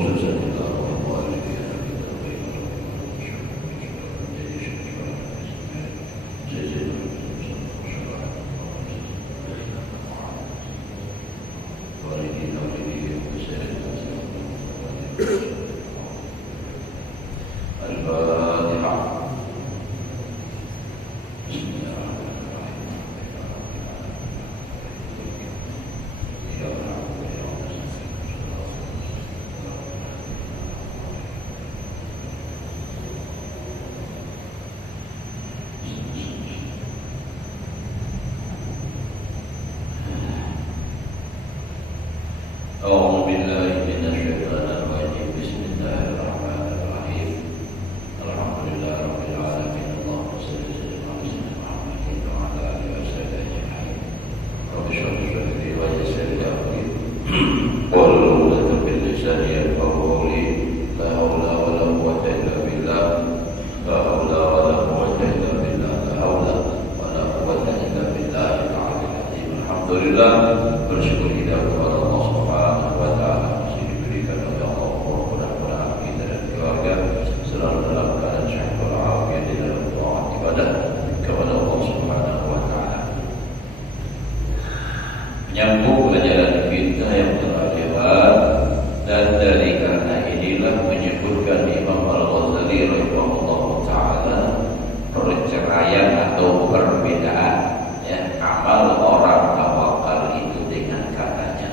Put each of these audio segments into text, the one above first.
khususnya kita orang أعوذ بالله من الشيطان الرجيم بسم الله الرحمن الرحيم الحمد لله رب العالمين اللهم صل وسلم على سيدنا محمد وعلى آله وصحبه أجمعين رب اشرح لي صدري ويسر لي أمري واحلل عقدة من لساني يفقهوا قولي لا حول ولا قوة إلا بالله لا حول ولا قوة إلا بالله لا حول ولا قوة إلا بالله العلي العظيم الحمد لله bersyukur kita kepada Allah Subhanahu wa taala masih diberikan oleh Allah mudah-mudahan kita dan keluarga selalu dalam keadaan sehat walafiat di dalam taat ibadah kepada Allah Subhanahu wa taala. Menyambung pelajaran kita yang telah lewat dan dari karena inilah menyebutkan Imam Al-Ghazali rahimahullah taala perceraian atau perbedaan amal orang tawakal itu dengan katanya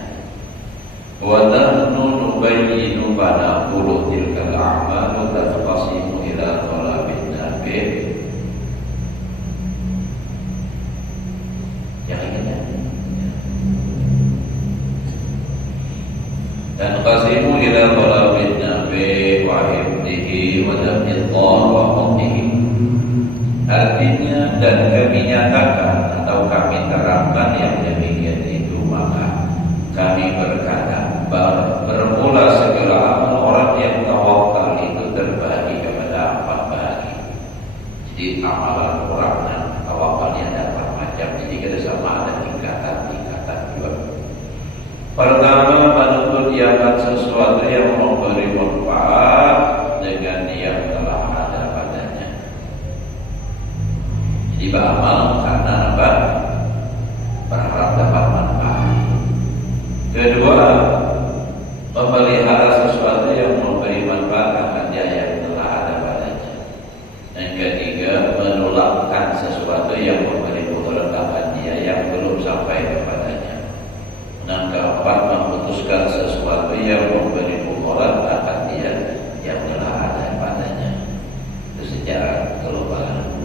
wa nahnu nubayyinu fa naqulu tilkal a'malu tatqasimu ila talabin nabi yang ingat dan qasimu ila talabin nabi wa hifdihi wa damillah wa qadhihi artinya dan kami nyatakan atau kami terangkan yang demikian itu maka kami berkata bermula segala amal orang yang tawakal itu terbagi kepada 4 bagi. Jadi amalan orang yang tawakalnya ada 4 macam. Jadi kita sama ada tingkatan juga. Pertama menuntut iakan sesuatu yang memberi manfaat dengan yang telah ada padanya. Jadi beramal karena apa? Berharap dapat manfaat. Kedua, memelihara sesuatu yang memberi manfaat akan dia yang telah ada padanya. Dan ketiga, menolakkan sesuatu yang memberi mudarat akan dia yang belum sampai kepadanya. Dan keempat, memutuskan sesuatu yang memberi mudarat akan dia yang telah ada padanya. Itu secara global.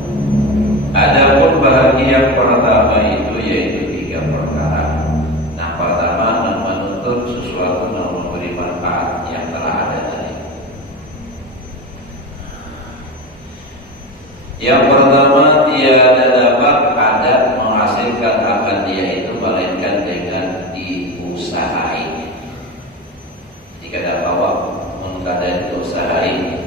Adapun bagi yang pertama itu yaitu 3 perkara. Yang pertama menuntut sesuatu yang memberi manfaat yang telah ada tadi. Yang pertama tiada dapat ada menghasilkan akan dia itu melainkan dengan diusahai. Jika dapat mengkadang diusahai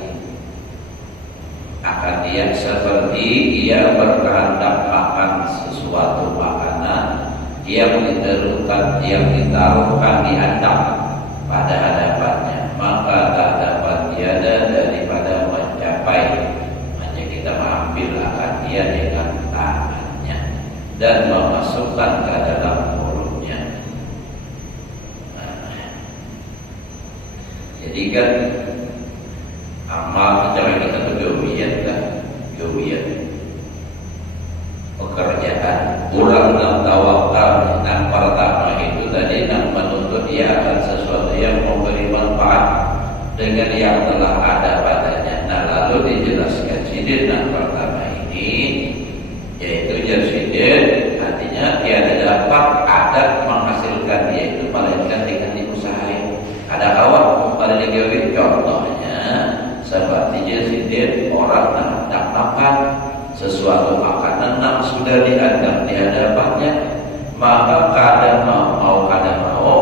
akan dia seperti ia berkehendak makan sesuatu makanan yang ditaruhkan di hadap pada hadapannya, maka tak dapat tiada daripada mencapai hanya kita mengambil akan dia dengan tangannya dan memasukkan ke dalam mulutnya. Jadi kan amal cara kita itu gawian pekerjaan kurang dan tawakal. Yang pertama itu tadi nak menuntut dia akan sesuatu yang memberi manfaat dengan yang telah ada padanya. Nah lalu dijelaskan sidin yang pertama ini yaitu sidin artinya tiada dapat ada menghasilkan dia itu melainkan dengan diusahakan. Ada awak pada digawi contohnya seperti sidin orang nak makan sesuatu makanan yang sudah diadam di hadapannya, maka kadang mau kadang mau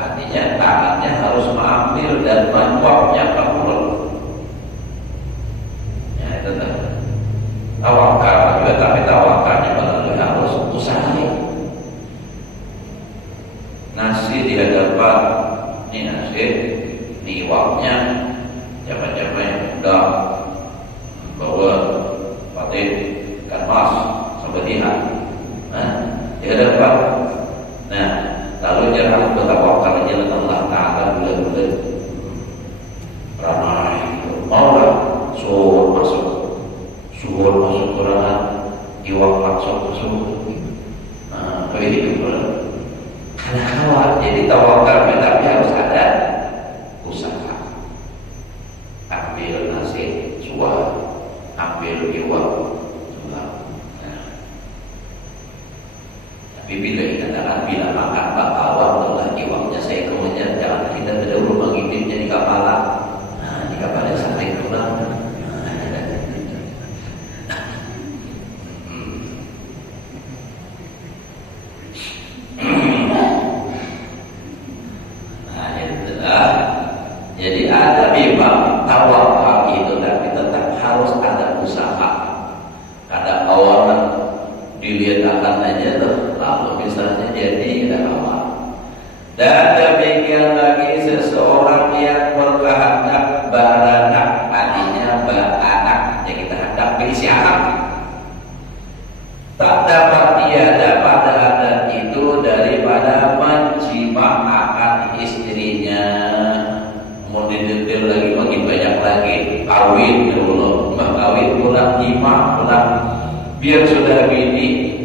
artinya tangannya harus mengambil dan menyuapnya ke mulut. Ya itu tawakal juga, tapi tawakalnya melalui harus usaha. Nasi di hadapan, ini nasi Iwaknya zaman-zaman yang muda bawa patin ikan mas sebetihan, dia dapat. Nah, lalu jangan bertawakal aja Allah Taala bulan-bulan ramai Allah suhur masuk Quran, iwak masuk. Begitu pula. Karena kawat, jadi tawakal tapi harus ada usaha. Ambil nasi suah, ambil iwak suah. Tapi bila dikatakan bila makan bakawan adalah iwaknya saya kemudian jangan kita berdahulu mengintip jadi kepala. Jika pada saat itu lah. Jadi ada memang tawakal itu, tapi tetap harus ada usaha. Ada awalan dilihatkan aja tuh, lalu misalnya jadi ada awal. Dan demikian lagi seseorang yang berkehendak beranak, artinya beranak, yang kita hendak berisyarat, tak dapat tiada pada adat itu daripada menjima akan istrinya. Mau detail lagi makin banyak lagi, kawin ya Allah, kawin pulang jima pulang, biar sudah bini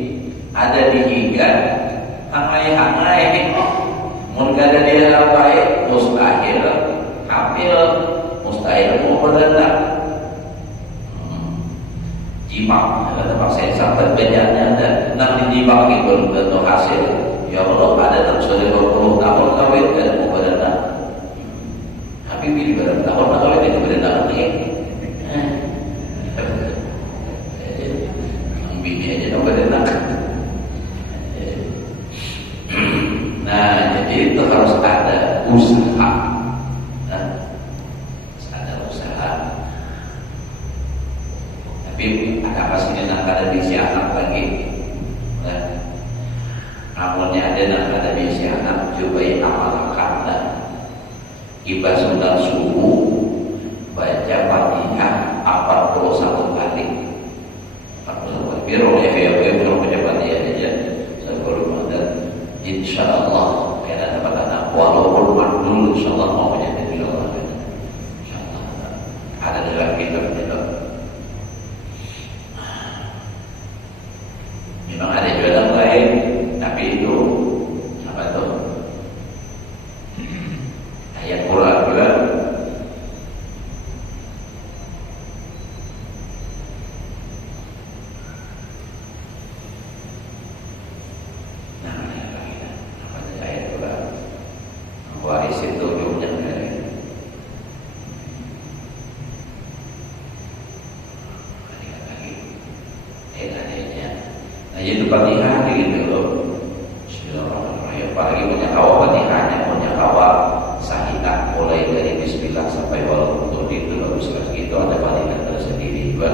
ada di hingga hangai mun kada dia baik mustahil hamil, mustahil mau beranak. Jima ada paksa sampai banyaknya ada nanti jima itu belum tentu hasil. Ya Allah, ada tak sudah 20 tahun kawin kada mau beranak. Tapi pilih berapa tahun kalau tidak beranak lagi. Bini aja tak beranak. Nah, jadi itu harus ada usaha. Ada usaha. Tapi ada apa sih nak ada bisi anak lagi? Namunnya ada nak ada bisi anak coba amalkan lah. Ibadah sunat subuh baca Fatihah 41 kali. 41 kali. Biar oleh belum baca Fatihah aja sebelum ada. Insyaallah kita dapat anak walaupun mandul insyaallah mau menjadi insyaallah. Insyaallah ada dalam kitab itu. Memang ada jalan lain, tapi itu apa tuh? Ayat Quran juga. Ayat Quran. Waris itu hukumnya dari. Adanya. Nah, itu Fatihah gitu loh. Bismillahirrahmanirrahim. Apalagi punya kawal Fatihahnya, punya kawal sahidah mulai dari Bismillah sampai walaupun itu bagus lagi itu ada Fatihah tersendiri juga.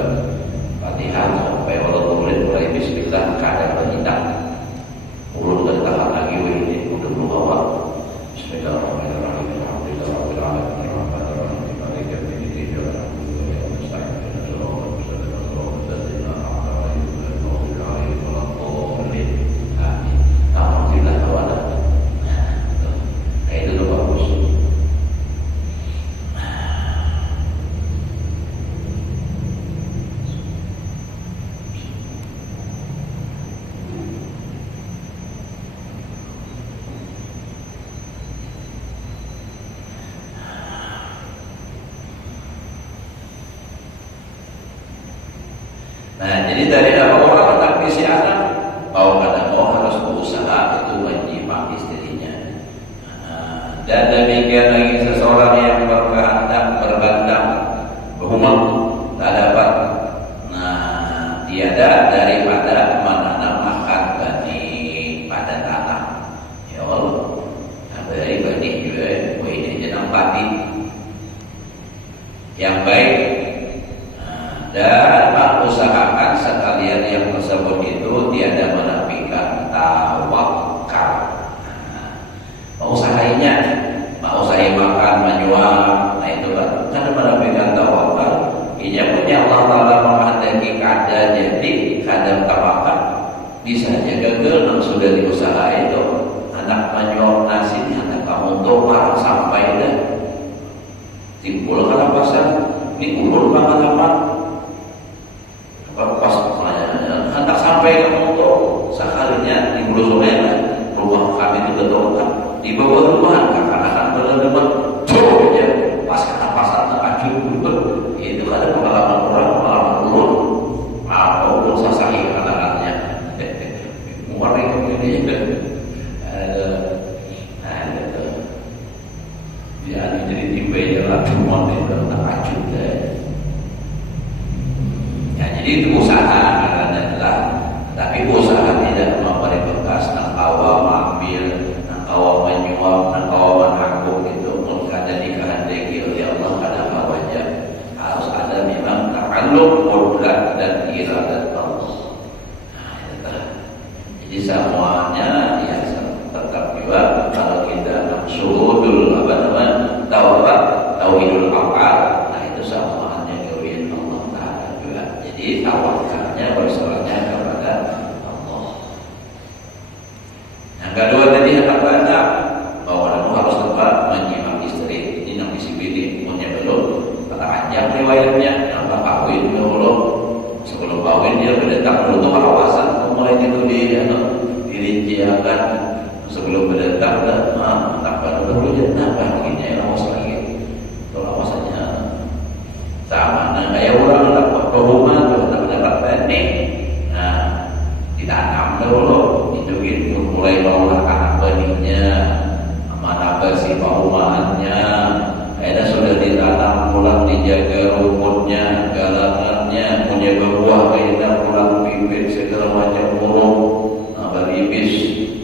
Fatihah sampai walaupun mulai Bismillah kadang berhitam. Urut dan tahan lagi ini untuk mengawal. Bismillahirrahmanirrahim. Alhamdulillahirabbil alamin. Arrahmanirrahim. Maliki yaumiddin. Nah, jadi dari apa orang hendak bisi anak, mau kada mau harus berusaha itu menyimak istrinya. Dan demikian lagi seseorang yang berkehendak berbandang berhumah tak dapat. Nah, tiada daripada menanam akan benih pada tanah. Ya Allah, dari benih juga, ini jenang padi yang baik. Dan mengusahakan sekalian yang tersebut itu tiada menafikan tawakal. Mau usahainya, mau usahain makan, menjual, hendak menyuap nasi hendak kamu tuh parang sampai dah timbul kalau pasal ini ulur apa pas hendak sampai kamu tuh sekalinya di Hulu Sungai rumah kami itu betul kan di bawah rumah akan berdebat jauh ya pas kena pasal terkajut itu ada pengalaman pengalaman ulur ulur sasahi anak-anaknya muarnya ini dia jadi tipe jalan cuma itu terkajut ya jadi itu usaha adalah tapi usaha tidak memberi bekas nak awal ambil nak awal menyuap nak awal menanggung itu pun ada dikehendaki oleh Allah pada wajah harus ada memang ta'alluq qudrat dan iradat Allah. Jadi semuanya ya tetap juga kalau kita syuhudul tauhidul afal, nah itu semuanya kewilayah Allah Ta'ala juga. Jadi tawakalnya berserahnya kepada Allah. Yang kedua tadi apa bahwa kamu harus tempat menyimak istri. Ini nabi si bini punya belum kata panjang riwayatnya apa kawin dulu sebelum kawin dia berdetak dulu tuh kawasan mulai itu dirinciakan sebelum berdetak dan tak dulu jadi nambah begini lawas lagi itu lawasannya sama kayak orang dapat rumah tuh dapat benih ditanam dulu itu gitu mulai mengolah anak benihnya mana bersih perumahannya ada sudah ditanam pulang dijaga rumputnya galangannya punya berbuah keindah pulang bibit segala macam burung beribis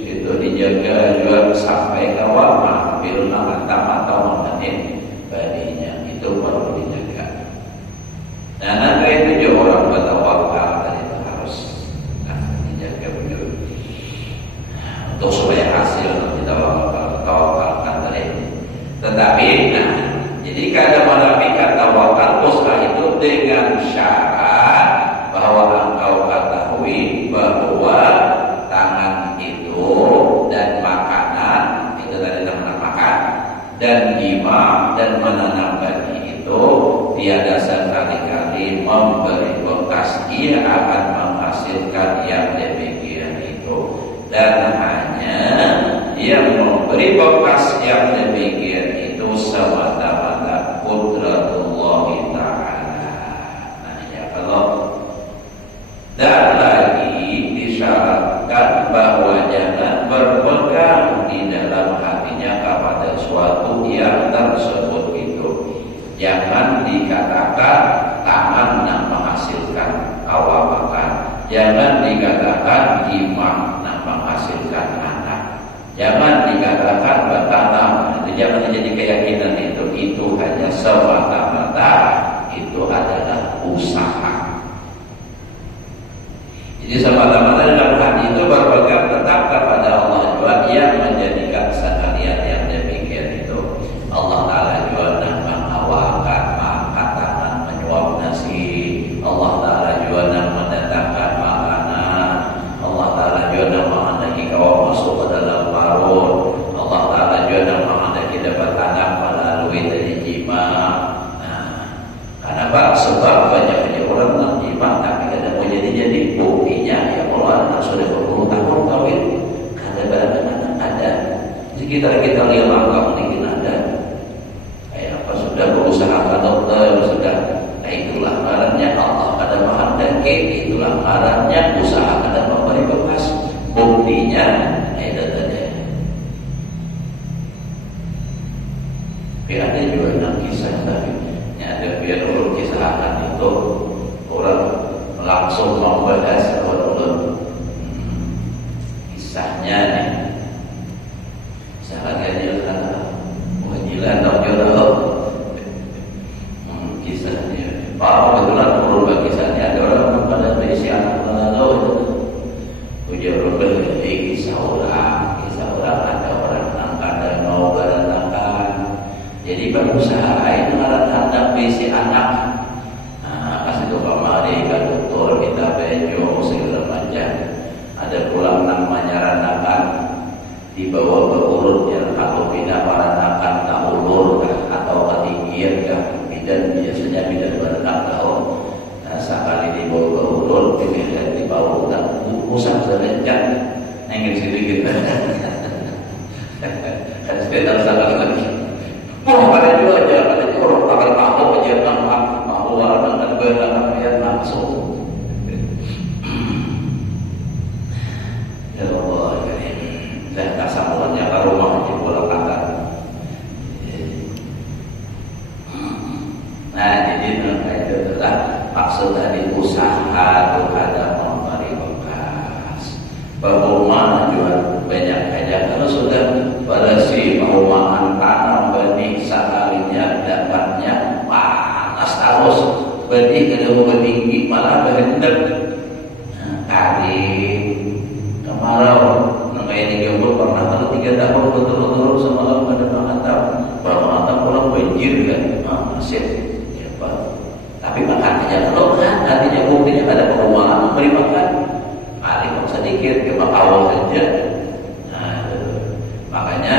itu dijaga juga sampai kawal hampir tamat atau memanen benihnya itu baru dijaga. Nah nanti itu juga orang bertawakal dan itu harus dijaga betul untuk supaya hasil kita tawakalkan tadi. Tetapi jadi kada menafikan tawakal usaha itu dengan syarat bahwa engkau ketahui bahwa tangan itu dan makanan itu tadi teman makan dan jima dan menanam benih itu tiada sekali-kali memberi bekas ia akan menghasilkan yang demikian itu dan hanya yang memberi bekas yang demikian itu semata-mata qudratullah ta'ala. Nah ya kalau dan lagi disyaratkan bahwa jangan berpegang di dalam hatinya kepada suatu yang tersebut itu. Jangan dikatakan tangan nak menghasilkan awal makan. Jangan dikatakan jima nak menghasilkan anak. Jangan dikatakan bertanam. Itu jangan jadi keyakinan itu hanya semata-mata itu adalah usaha. Jadi semata-mata dalam hati itu berpegang tetap kepada Allah juga yang menjadikan sekalian yang demikian itu. Allah Ta'ala juga mengawalkan angkat tangan menyuap nasi. Allah Ta'ala juga mendatangkan makanan. Allah Ta'ala juga menghendaki kau masuk ke dalam parut. Allah Ta'ala juga menghendaki dapat anak melalui dari jima. Kenapa? Sebab banyak orang nak jima tapi kadang mau jadi buktinya ya Allah anak sudah 20 tahun kawin kadang-kadang ada sekitar kita lihat langkah mungkin ada kayak apa sudah berusaha ke dokter sudah itulah ngarannya Allah kada menghendaki itulah ngarannya usaha kada memberi bekas buktinya itu tadi. Ada juga kisah tadi ada biar orang kisahkan itu orang langsung membahas kisahnya nih. Misalnya dia wajilan atau jodoh kisahnya. Kebetulan urut kisahnya ada orang pada berisi anak lalu ujar berbeda kisah orang ada orang angkat dan mau berdatangan. Jadi berusaha itu hendak berisi anak. Kasih tu pamari ke doktor kita bejo segala macam. Ada pulang namanya randakan dibawa ke urutnya atau bina paranakan tak ulur atau ketinggian kah bidan biasanya bidan berenang tahun. Nah sekali dibawa ke urut dilihat dibawa ulang usah serencang ingin sedikit kan sekedar salah lagi pada juga aja pada juga orang bakal tahu aja mau orang dan berenang ayat langsung. Ya Allah, saya tak sambulannya ke rumah aja bolak balik. Nah, jadi itu adalah maksud dari usaha terhadap memberi bekas. Bahwa juga banyak aja kalau sudah pada si mau makan tanam benih sekalinya dapatnya panas terus benih kedua tinggi malah berhendap kali kemarau. Namanya digabung pernah kalau 3 tahun betul-betul semalam pada mengatakan bahwa mengatakan pulang banjir kan nasib ya Pak. Tapi makan aja kalau kan artinya buktinya ada perumahan memberi makan paling sedikit ke bawah saja. Nah, makanya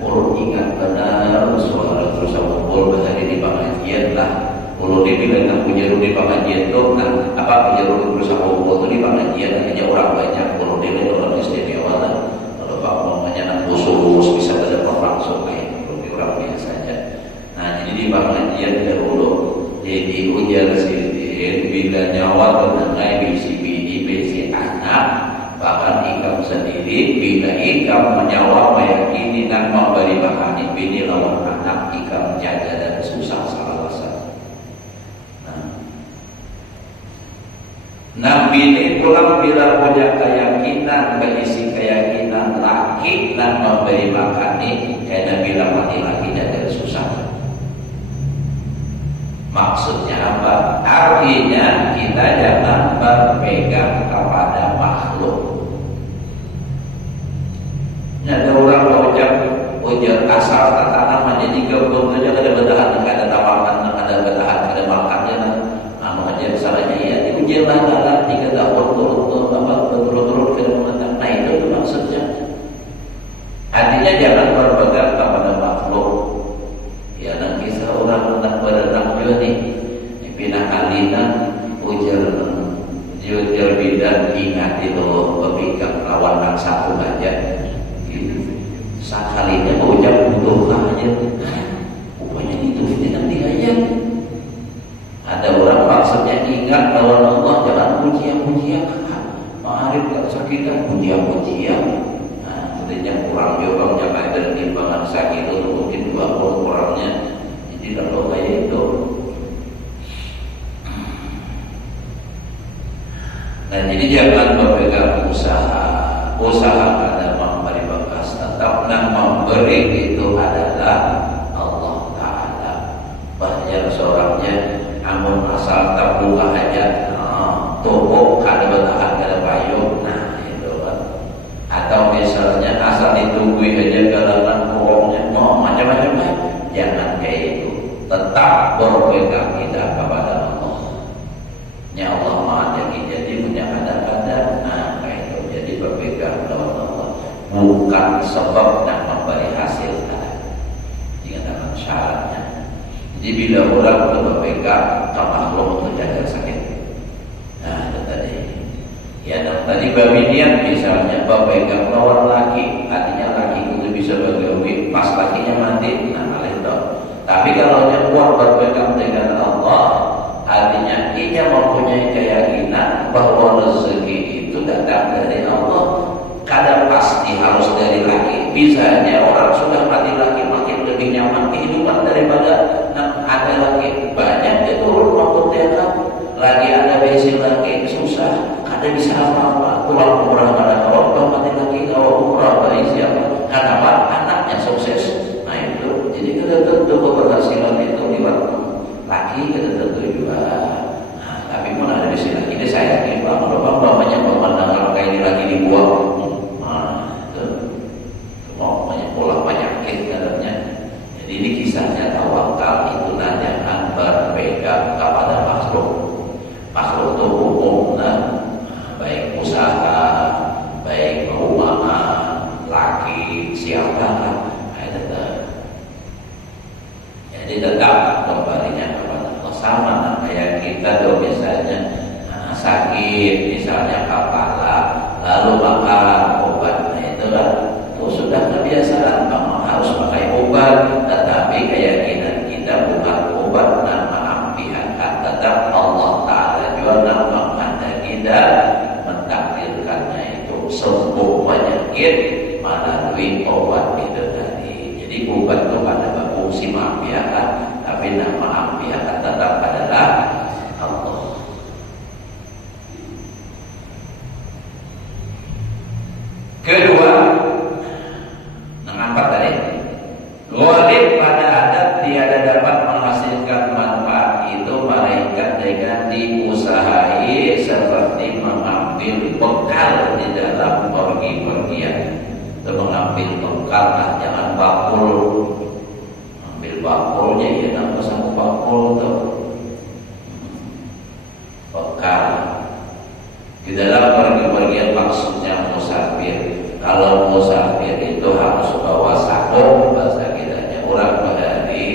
perlu ingat benar suara terus ngumpul bahari di pengajian lah. Kalau dibilang tak punya di pengajian itu kan apa punya terus ngumpul itu di pengajian artinya orang banyak. Kalau dia orang istimewa lah. Kalau Pak mamanya nak khusus bisa berdepan langsung kayak orang biasa saja. Nah jadi di pengajian dahulu jadi ujar sidin bila nyawa tenangai bisi bini bisi anak bahkan ikam sendiri bila ikam menyawa meyakini dan memberi makan bini lawan anak ikam jaga dan susah salah rasa. Nabi ini pulang bila punya keyakinan berisi keyakinan laki dan memberi makan ini karena bila mati lagi jadi susah. Maksudnya apa? Artinya kita jangan berpegang kepada makhluk. Ada orang ujar asal tanaman jadi kebun saja ada betahan, ada tawakan, ada betahan, ada makannya. Nah makanya misalnya ya diuji lah 3 tahun turun ke depan. Nah itu maksudnya. Artinya jangan berpegang kepada makhluk. Ya dan kisah orang anak berenang juga nih pindah alina ujar bidan ingat itu berpegang lawan nak satu aja. Sekalinya ujar butuh aja. Rupanya itu tidak diayat. Ada orang maksudnya ingat lawan Allah jangan pujian-pujian. Ma'arif gak sakitan pujian-pujian. Nah, sebenarnya kurang juga jangan ada timbangan sakit itu mungkin 20 kurangnya. Jadi kalau kayak itu. Nah, jadi jangan berpegang usaha pada memberi bekas, tetap memberi itu adalah Allah Ta'ala. Banyak seorangnya amun asal terbuka aja toko kada bertahan kada payung, nah itu kan. Atau misalnya asal ditunggu aja galangan bohongnya mau macam-macam lah. Jangan kayak itu. Tetap berpegang kita kepada Allah. Ya Allah maha jadi punya kadang-kadang. Nah kayak itu jadi berpegang kepada Allah. Bukan sebab dan memberi hasil jika dalam syaratnya. Jadi bila orang untuk berpegang ke makhluk untuk jaga sakit. Nah itu tadi. Ya dan tadi babinian misalnya berpegang lawan laki, artinya laki itu bisa bergawi pas lakinya mati. Nah hal itu. Tapi kalau yang kuat berpegang dengan Allah, artinya ia mempunyai keyakinan bahwa rezeki itu datang dari Allah. Kadang pasti harus dari laki. Bisanya orang sudah mati laki makin lebih nyaman kehidupan daripada ada laki. Banyak dia turun maupun tiada lagi ada besi laki susah. Kada bisa apa-apa. Tulang umrah pada orang mati laki awal umrah bagi siapa? Kenapa? Anaknya sukses. Nah itu. Jadi kita tentu keberhasilan itu dibantu laki kita tentu juga. Nah, tapi pun ada di sini lagi. Ini saya yakin bapaknya pemandangan kayak ini lagi dibuang. Pola penyakit dalamnya. Jadi ini kisahnya tawakal itu jangan berpegang kepada makhluk. Makhluk itu umum, baik usaha, baik perumahan, laki sakit siapa kan? Jadi tetap kembalinya kepada Allah. Sama kayak kita tuh misalnya sakit, misalnya kepala, lalu makan obat, nah itu kan sudah kebiasaan kamu harus pakai obat. Tetapi keyakinan kita bukan obat nama pihak, tetap Allah Ta'ala juga nama anda kita mentakdirkannya itu sembuh penyakit melalui obat itu tadi. Jadi obat itu ada fungsi mampiakan, tapi nama mampiakan tetap adalah Allah. Kedua, mengapa tadi? Ghalib pada adat tiada dapat menghasilkan manfaat itu melainkan dengan diusahai seperti mengambil bekal di dalam pergi-pergian. Itu mengambil bekal, jangan bakul. Ambil bakulnya ya, nama sama bakul tuh bekal. Di dalam pergi-pergian maksudnya musafir. Kalau musafir itu harus bawa sako, bahasa kitanya orang berhari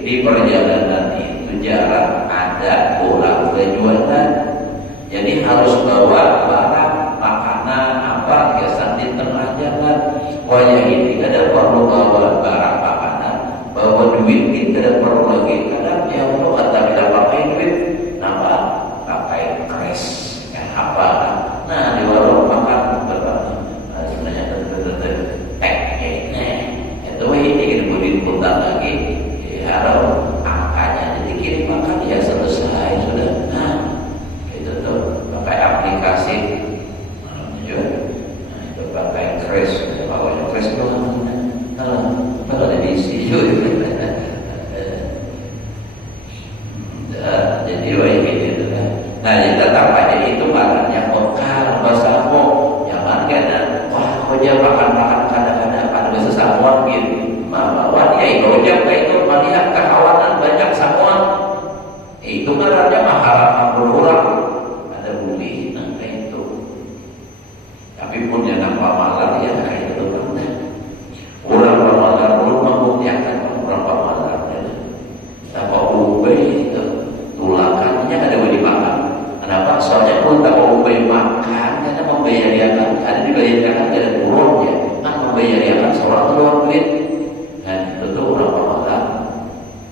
di perjalanan itu jarang ada orang berjualan. Jadi harus bawa barang, makanan, apa biasa di tengah jalan. Wajah ini ada perlu bawa barang makanan, bawa duit kita tidak perlu lagi. Kadang ya Allah kata kita pakai duit, apa? Pakai kres, yang apa? Nah di warung makan berapa? Sebenarnya itu ini kita beri putar lagi, ya angkanya jadi kirim makan ya selesai sudah. Nah itu tuh pakai aplikasi, itu pakai kres, bawanya kres doang. Kalau ada diisi jadi gitu kan. Nah jadi tetap aja itu makannya bekal basahmu, jangan kena wah kau jangan makan kadang-kadang ada bahasa samuan gitu. Mama dia itu jangan itu melihat kehawanan banyak samuan. Itu karena mahal orang ada buli nanti itu. Tapi punya nama malam ya kayak itu kan. Orang ramalan belum membuktikan orang ramalan. Apa ubay itu tulakannya ada di makan. Kenapa? Soalnya pun tak ubay makan karena membayarkan ada dibayarkan ada turunnya. Kan membayarkan seorang keluar duit. Dan itu tuh orang ramalan.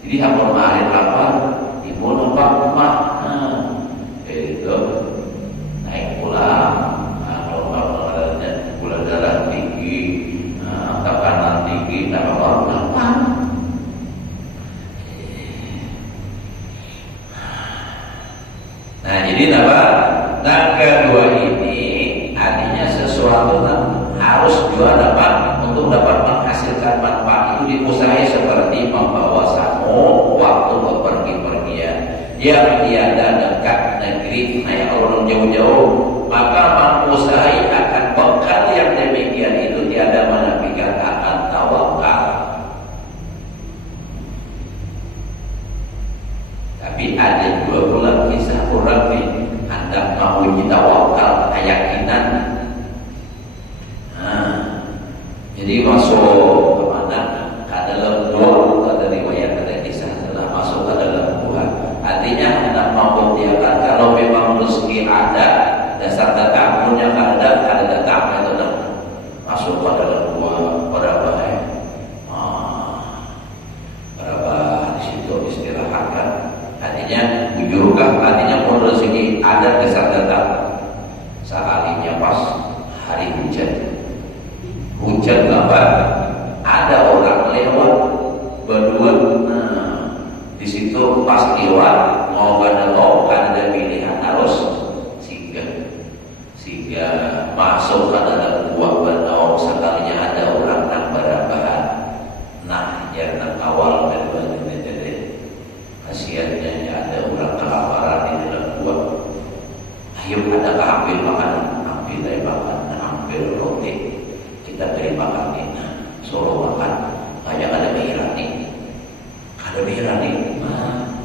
Jadi apa kemarin apa? Ibu nampak rumah. Itu naik pulang. Kalau ada gula darah tinggi, tekanan tinggi, nama orang nampak. Nah jadi apa? Nah kedua ini artinya sesuatu harus juga dapat untuk dapat menghasilkan manfaat itu diusahai seperti membawa samu waktu bepergian yang tiada dekat negeri naik orang jauh-jauh, maka mengusahai akan bekal yang demikian itu tiada menafikan akan tawakal. Tapi ada dua pula kisah orang nih hendak mau tawakal keyakinan. Jadi masuk ke mana? Ke dalam gua, ada riwayat ada kisah setelah masuk ke dalam gua. Artinya hendak mau tiakan kalau memang rezeki ada, dasar datangnya ada datangnya itu masuk ke dalam gua berapa ya? Berapa di situ istirahatkan. Artinya bujurkah? Artinya pun rezeki ada dasar datang. Sekalinya pas hari hujan. Hujan lebat, ada orang lewat berdua. Nah, di situ pas lewat mau berenang, ada pilihan harus singgah masuk ke dalam gua berenang. Sekalinya ada orang nak berabahan. Nah, jangan awal kedua ini kasihannya ada orang kelaparan di dalam gua. Ayo ada ambil makanan, ambil dari makanan, ambil roti. Kita beri makan ini, suruh makan, kayak ada behirani, nah,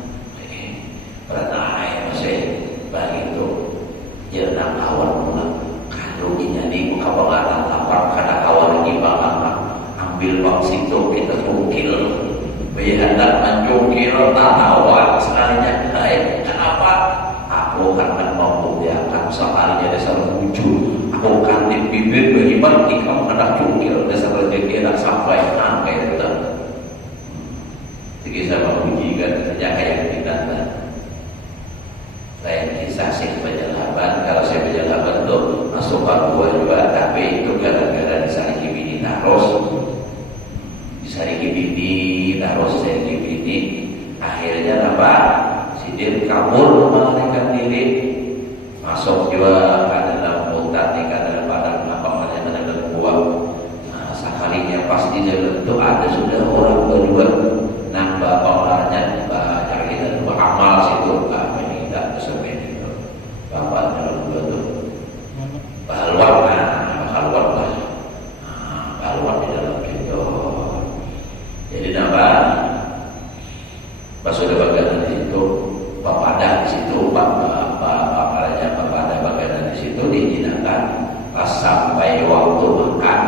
hendak mencungkil tatawa sekalinya, kenapa? Aku hendak memuliakan sekalinya dasar wujud. Aku kan di bibir beriman, kamu hendak cungkil dasar rezeki hendak sampai itu. Jadi saya mengujikan kerja kayak kita. Lain kisah sih penjelasan. Kalau saya penjelasan tuh masuk Papua juga, tapi itu gara-gara disariki bini taros. Disariki bini taros, disariki bini. Akhirnya apa? Sidin kabur melarikan diri, masuk juga ke dalam hutan, ke dalam padang apa namanya, dalam gua. Nah, sekalinya pasti itu ada sudah orang berdua. Nah, bapaknya cari dan beramal situ, ini tidak kesemen itu. Bapak dalam dua tu, baluan, baluan lah, baluan di dalam itu. Jadi apa? Pas sudah bagian itu, bapak ada di situ, bapaknya bapak ada bagian di situ diizinkan. Pas sampai waktu makan,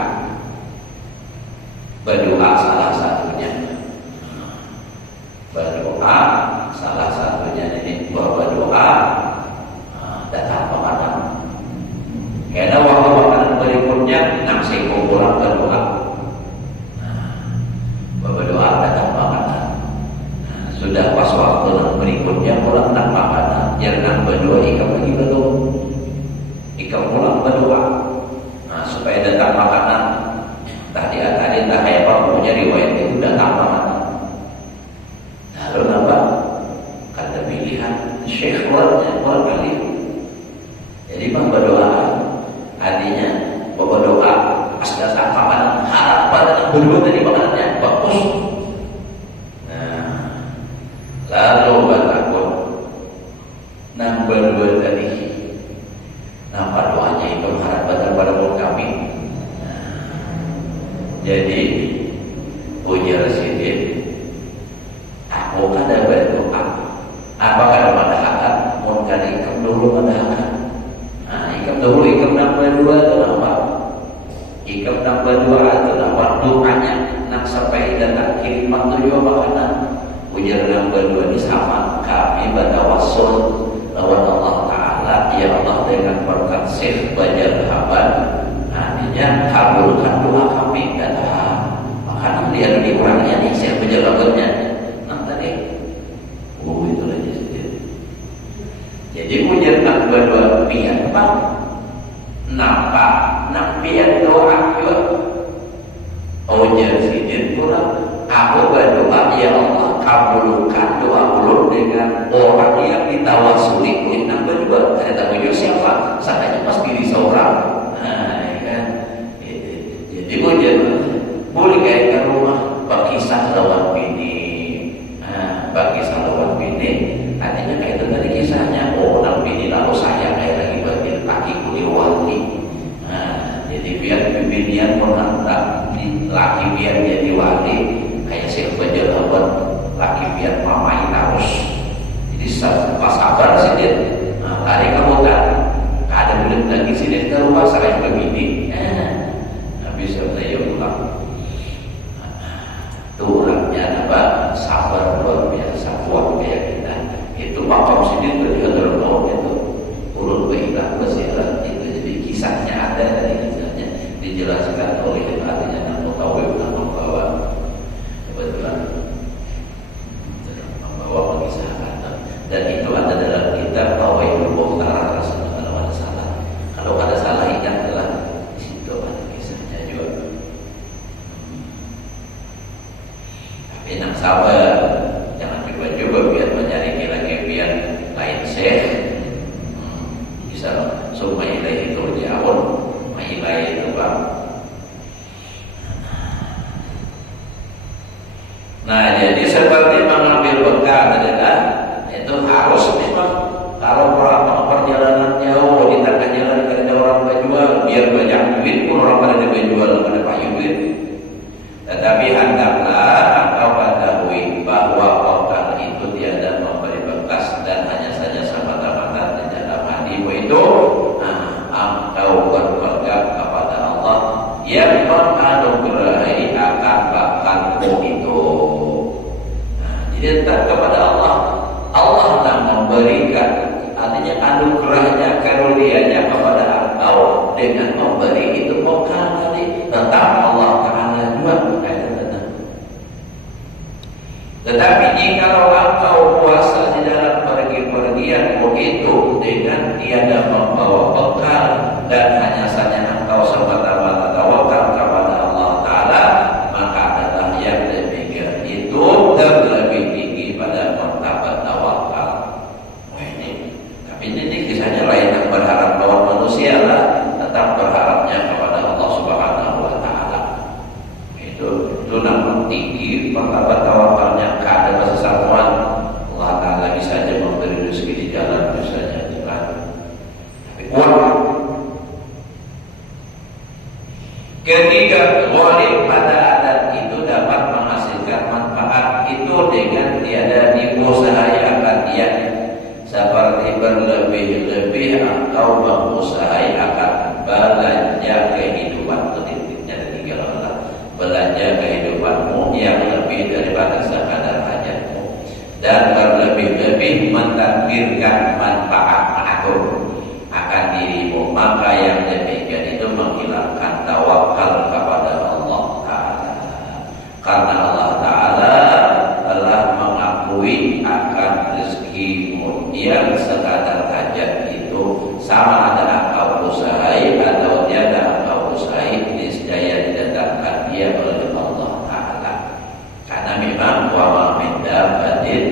berdoa salah satunya. Berdoa salah satunya ini berdoa datang makanan. Karena waktu makanan berikutnya nasi kurang berdoa. Berdoa datang makanan. Sudah pas waktu berikutnya pulang nak makanan, jangan berdoa ikam lagi berdoa. Ikam pulang berdoa. Nah, supaya datang makanan. Tadi tak hebat punya riwayat itu datang makanan. Lalu apa? Kata pilihan Syekh orang kali. Jadi bang berdoa, artinya berdoa asal makanan harap pada berdua tadi makanannya bagus. Nah, lalu bertakut nang berdua tadi. Nampak doanya itu harap pada kami. Jadi ujar Sidin, aku kada berdoa. Apakah ada madahakan? Mungkin ikam dulu madahakan. Nah, ikam dulu ikam nak berdua itu apa? Ikam nak berdua itu apa? Doanya nak sampai dan kiriman tujuh makanan. Ujar nak berdua ini sama kami bertawassul lawan Allah Taala. Ya Allah, dengan berkat Syekh Bajar Haban, artinya kabulkan doa kami. Kata makanan dia lebih kurangnya nih Syekh Bajar Habannya. Itu aja sedikit. Jadi ujar nak berdua pian bang, nampak nak pian doa juga. Ujar sedikit kurang. Aku berdoa ya Allah kabulkan doa ulun dengan orang yang ditawasuli oleh nak berdua. Ternyata ujar siapa? Sakanya pasti diri seorang. Nah, kan. Jadi ujar boleh kayak ke rumah berkisah lawan bini. Bagi lawan bini, artinya kayak itu tadi kisahnya. Oh, nak bini lalu saya kayak lagi bagi laki kuli wali. Jadi biar binian pernah laki biar jadi wali, kayak siapa jalan laki biar mamai terus. Jadi pas kabar sedikit, lari ke hutan, ada bulan lagi sedikit ke rumah saya begini. Habis saya pulang. Turunnya apa? Sabar luar biasa, kuat kayak kita. Itu makam sendiri berjalan itu urut behilang bersirat itu. Jadi kisahnya ada dari kisahnya dijelaskan oleh artinya nama tawib nama bawa kebetulan membawa mengisahkan dan itu ada dalam kitab Tawaibul Mukhtar. Kalau ada salah, kalau ada salah ingatlah di situ ada kisahnya juga. Enak sabar, jangan coba-coba biar mencari lagi biar lain Syekh. Bisa semua ilahi turja'un, ilahi itu bang. Nah, jadi seperti mengambil bekal adalah itu harus memang kalau perjalanan jauh di tengah jalan ada orang berjual, biar banyak duit pun orang pada berjual pada payu duit. Tetapi hendaklah engkau ketahui bahwa bekal itu tiada memberi bekas dan hanya saja semata-mata di dalam hatimu itu engkau berpegang kepada Allah yang menganugerahi akan bakalmu itu. jikalau engkau puasa di dalam pergi-pergian begitu dengan tiada membawa bekal dan hanya saja engkau semata-mata tawakal kepada Allah Ta'ala, maka adalah yang demikian itu terlebih tinggi pada martabat tawakal. Tapi ini kisahnya lain yang berharap bahwa manusia lah, tetap berharapnya kepada Allah Subhanahu wa Ta'ala. Itu namun tinggi martabat tawakalnya. Kada kesesatuan, Allah Ta'ala bisa aja memberi rezeki di jalan, misalnya jalan. Tapi kuat. Ketiga, ghalib pada adat itu dapat menghasilkan manfaat itu dengan tiada diusahakan dia, seperti berlebih-lebih atau mengusahakan belanja kehidupan. Titiknya ada tiga lah. Belanja kehidupanmu yang lebih daripada sekadar hajatmu, dan berlebih-lebih mentadbirkan manfaat mengatur akan dirimu, maka yang demikian itu menghilangkan tawakal kepada Allah Ta'ala. Karena Allah Ta'ala telah mengakui akan rezekimu yang sekadar hajat itu, sama ada engkau usahai atau tiada engkau usahai, niscaya didatangkan dia oleh Allah Ta'ala. Karena memang wa ma min dabbatin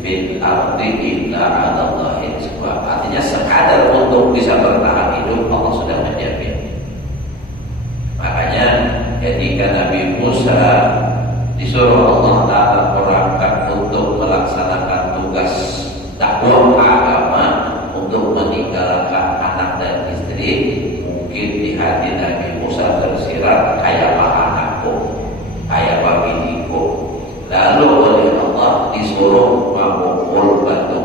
fil ardi illa 'ala Allahi rizquha. Artinya sekadar untuk bisa bertahan hidup Allah sudah menjamin. Makanya ketika Nabi Musa disuruh Allah Ta'ala berangkat untuk melaksanakan tugas dakwah agama, untuk meninggalkan anak dan istri, mungkin di hati Nabi Musa tersirat, kayak apa anakku, kayak apa biniku. Lalu oleh Allah disuruh memukul batu.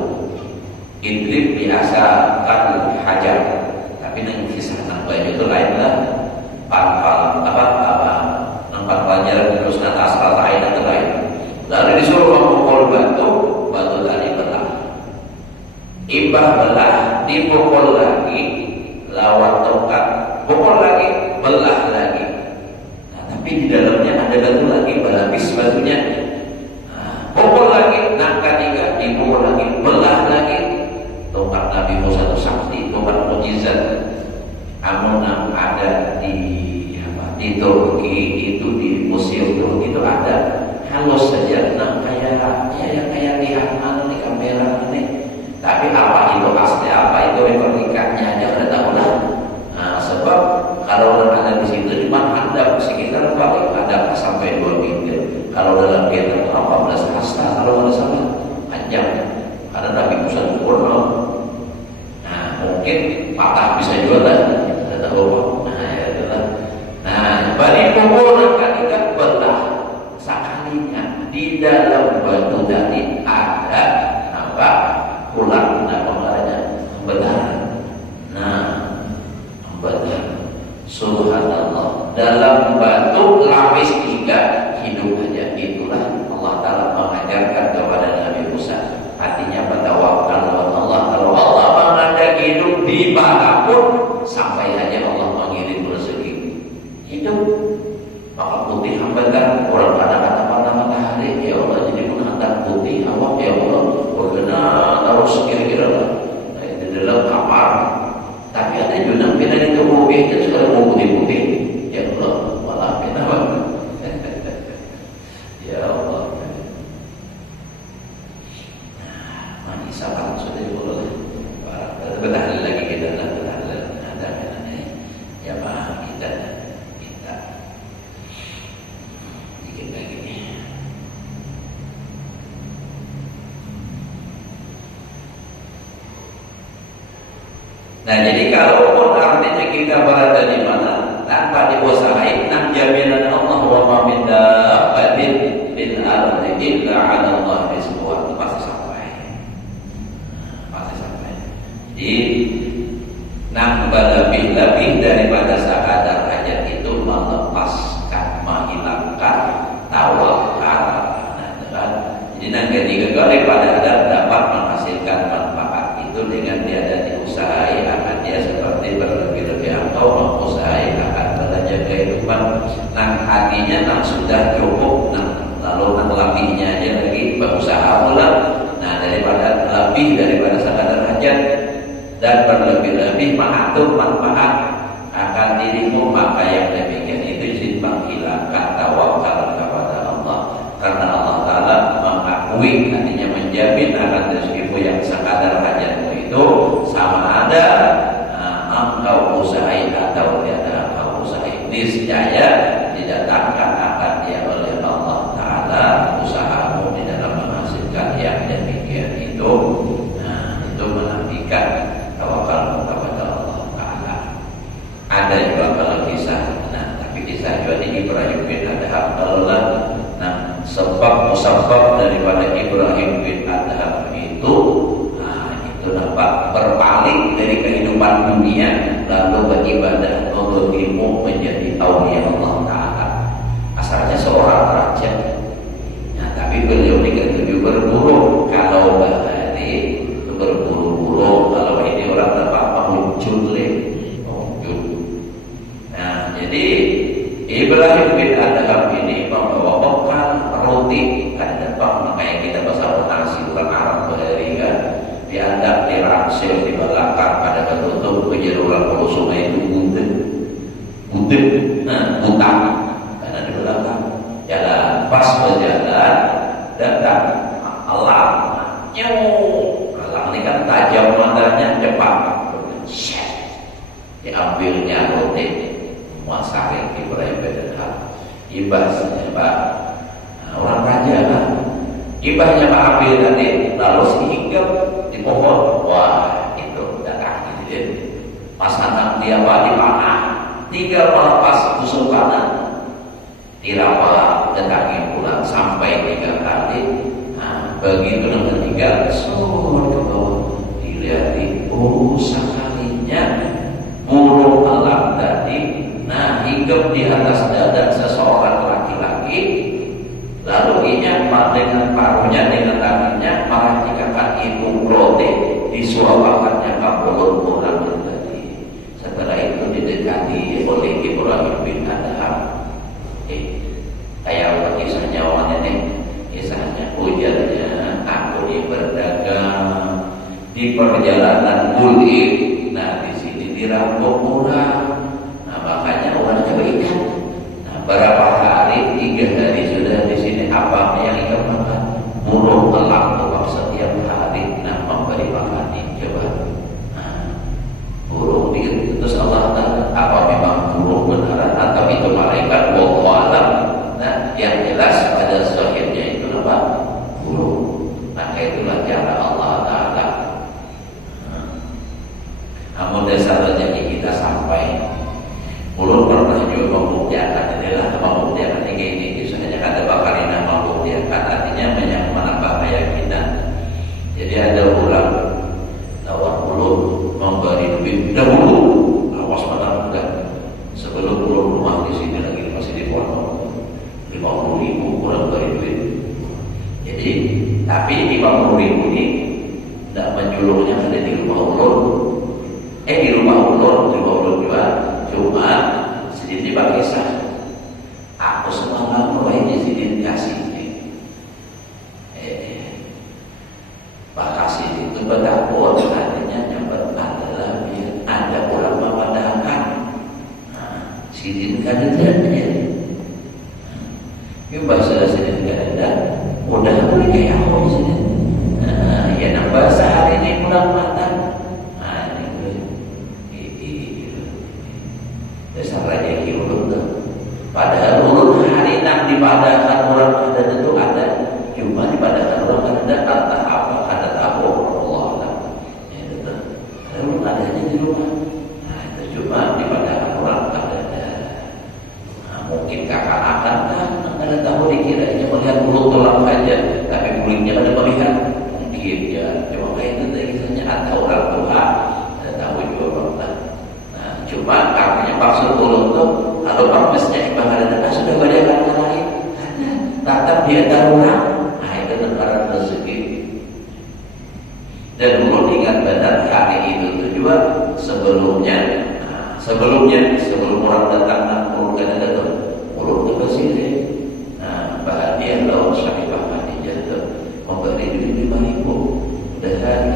Idrib biasa kan hajar, tapi nang kisah nang baju itu lain lah. Pangkal nampak pelajaran terus nang asal lain atau lain. Lalu disuruh memukul batu, batu tadi belah. Imbah belah, dipukul lagi, lawan tongkat, pukul lagi, belah lagi. Nah, tapi di dalamnya ada batu lagi, berlapis batunya. Nah, pukul lagi, nangka tiga, dipukul lagi, belah lagi. Tongkat Nabi Musa itu sakti, tongkat mukjizat. Amun ada di Turki itu, di museum Turki itu ada, halus saja, kayak lihat di kamera ini. Tapi apa itu asli, apa itu replикanya aja kada tahu lah. Nah, sebab kalau ada di situ cuma hadap sekitar paling ada sampai 2 meter. Kalau dalam meter 18 hasta kalau ada salah panjang. Karena Nabi Musa turun. Nah, mungkin patah bisa juga lah. Kada tahu. Nah, ya itulah. Nah, balik pukul ketika belah sekalinya di dalam batu tadi ada apa? Pulang namanya benar. Nah, benar. Subhanallah. Dalam batu lapis 3 hidup aja. Itulah Allah Ta'ala mengajarkan kepada Nabi Musa. Artinya bertawakal kepada Allah. Kalau Allah mengandalkan hidup di manapun, sampai aja Allah mengirim rezeki. Hidup. Maka putih hambatan orang pada matahari, ya Allah jadi menghantar putih awak, ya Allah berkena harus kira-kira lah di dalam kamar. Tapi ada juga bila itu mobilnya sekarang mau putih-putih, ya Allah malah kenapa? Ya Allah. Mani sabar sudah boleh. Bertahan lagi kita lah, ada ya Pak kita. Nah, jadi kalaupun artinya kita berada di mana tanpa diusahain, nah jaminan Allah wa ma min dabbatin fil ardi illa 'ala Allah rizquha, pasti sampai. Jadi lebih daripada sekadar hajat itu melepaskan, menghilangkan tawakal. Jadi yang ketiga kali pada adat dapat menghasilkan manfaat itu dengan tiada diusahai akan dia seperti berlebih-lebih atau mengusahai akan belanja kehidupan. Nah hatinya sudah cukup, lalu lebihnya aja lagi berusaha lebih daripada sekadar hajat dan berlebih-lebih mengatur manfaat akan dirimu, maka yang demikian itu simpang hilangkan tawakal kepada Allah, karena Allah Ta'ala mengakui, artinya menjamin akan rezekimu yang sekadar hajatmu itu sama ada engkau usahain atau tidak engkau usahain, niscaya didatangkan akan dia oleh Allah Ta'ala usahamu di dalam menghasilkan yang demikian itu. Itu menantikan tawakal kepada Allah Ta'ala. Ada juga kalau kisah, tapi kisah juga ini Ibrahim bin Adham adalah sebab musabab daripada Ibrahim bin Adham itu nampak berpaling dari kehidupan dunia lalu beribadah untuk ilmu menjadi aulia Allah Ta'ala. Asalnya seorang raja, tapi beliau diketujuh berburu. Kalau bahari itu berburu-buru, kalau ini orang dapat muncul. Jadi Ibrahim bin Adham ini membawa bekal roti, ada makanya kita bahasa nasi orang Arab bahari kan, diandak dirangsir di belakang pada ketutup kejeruran kalau sungai itu butang karena di belakang jalan pas berjalan datang alam ini kan tajam matanya cepat diambilnya roti muasarin Ibrahim bin Adham ibahnya Pak orang raja kan ibahnya Pak ambil tadi lalu sehingga di pohon, wah itu datang gitu. Pas anak dia dipanah, tinggal melepas tusuk kanan, diraba datangi pulang sampai 3 kali. Begitu nomor 3, surut ke bawah, dilihat sekalinya burung elang tadi, hinggap di atas dada seseorang laki-laki. Lalu ia dengan paruhnya, dengan tangannya meracikan itu roti, disuapkannya ke mulut orang tadi. Setelah itu didekati oleh Ibrahim bin Adham. Kayak kisahnya orang ini, kisahnya ujarnya aku berdagang di perjalanan kulit. Di sini dirampok orang. Makanya orangnya berikan. Berapa hari? 3 hari sudah di sini. Apa yang ikan makan? Burung elang tetap setiap hari memberi makan ini. Coba burung itu terus Allah Ta'ala apa memang burung benaran atau itu malaikat? Wallahu a'lam. Yang jelas pada zahirnya itu apa? Burung. Maka itulah cara Allah Ta'ala. Namun dasar rezeki kita sampai. Mulut pernah juga membuktikan adalah membuktikan ini misalnya kata bakarina membuktikan artinya menambah keyakinan. Jadi ada orang tawar mulut memberi duit dahulu, awas pada muda sebelum pulang rumah di sini lagi masih di pondok 50.000 kurang beri duit. Jadi tapi 50.000 ini tidak menjulurnya ada di rumah ulun. Di rumah ulun juga cuma sedikit bagi sah. Aku semangat mulai di sini kasih. Bakasi itu berdakwah artinya nyambat adalah biar ada orang memadamkan. Sidin kadang-kadang ini bahasa sidin kadang-kadang udah boleh kayak aku di sini. Ya nambah sehari ini pulang mata. Dasar rezeki ulun tuh. Padahal ulun hari nak dipadakan orang ada itu ada, cuma dipadakan orang ada entah apa ada tahu Allah lah. Ya betul. Kalau adanya di rumah, itu cuma dipadakan orang ada. Mungkin kakak akan ada tahu dikiranya melihat mulut tulang saja, tapi kulitnya ada melihat mungkin ya. Cuma kayak itu tadi misalnya ada orang tua, ada tahu juga orang. Cuma artinya maksud ulun tuh kalau purpose-nya ibadah dan sudah banyak orang lain tetap dia darurat. Itu negara rezeki. Dan ulun ingat benar hari itu juga sebelum orang datang dan ulun kena datang ulun ke sini. Bahagia lawan Syarifah Khadijah itu memberi duit 5.000. Dan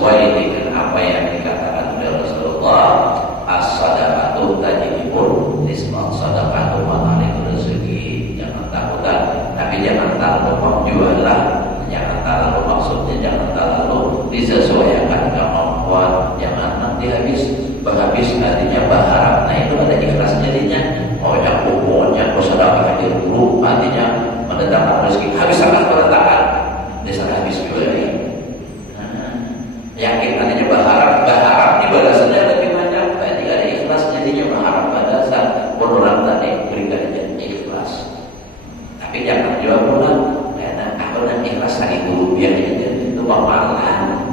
sesuai dengan apa yang dikatakan oleh Rasulullah, as-sadaqatu tajibul rizqa, sedekah itu mengalir rezeki. Jangan takutan, tapi jangan terlalu menjualah, jangan terlalu maksudnya jangan terlalu disesuaikan kemampuan, jangan nanti habis artinya berharap. Nah itu ada ikhlas jadinya. Oh yang pokoknya sedekah hadir dulu, artinya mendatangkan rezeki. Habis akan mendatangkan, desa habis juga ya. Yakin artinya berharap di balasannya lebih banyak. Berarti ada ikhlas jadinya berharap balasan. Orang tadi berikan aja ikhlas. Tapi jangan jual pulang. Karena aku dan ikhlas tadi dulu biar aja itu pamalan.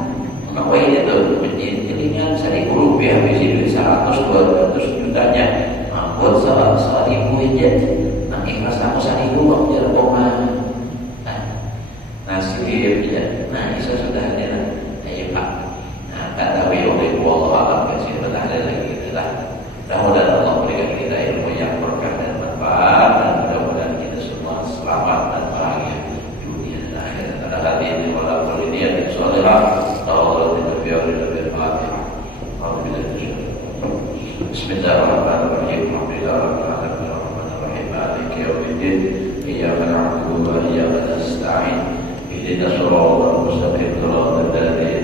Maka ini tuh jadinya 1.000 rupiah bisa duit 100-200 jutanya. Buat 1.000 aja. Nah ikhlas aku 1.000 waktu koma. Nasib ya. Nah itu sudah ada. Kata wiyuhi wallahu alam, kasih bertahlil lagi itulah. Mudah-mudahan Allah berikan kita ilmu yang berkah dan manfaat, dan mudah-mudahan kita semua selamat dan bahagia dunia dan akhirat. Ada hadirin wala kuliniat dan sholihah. Tawallahu billahi al-Fatihah. Bismillahirrahmanirrahim. Alhamdulillahirrahmanirrahim. Maliki yaumiddin. Iyyaka na'budu wa iyyaka nasta'in. Ihdinas siratal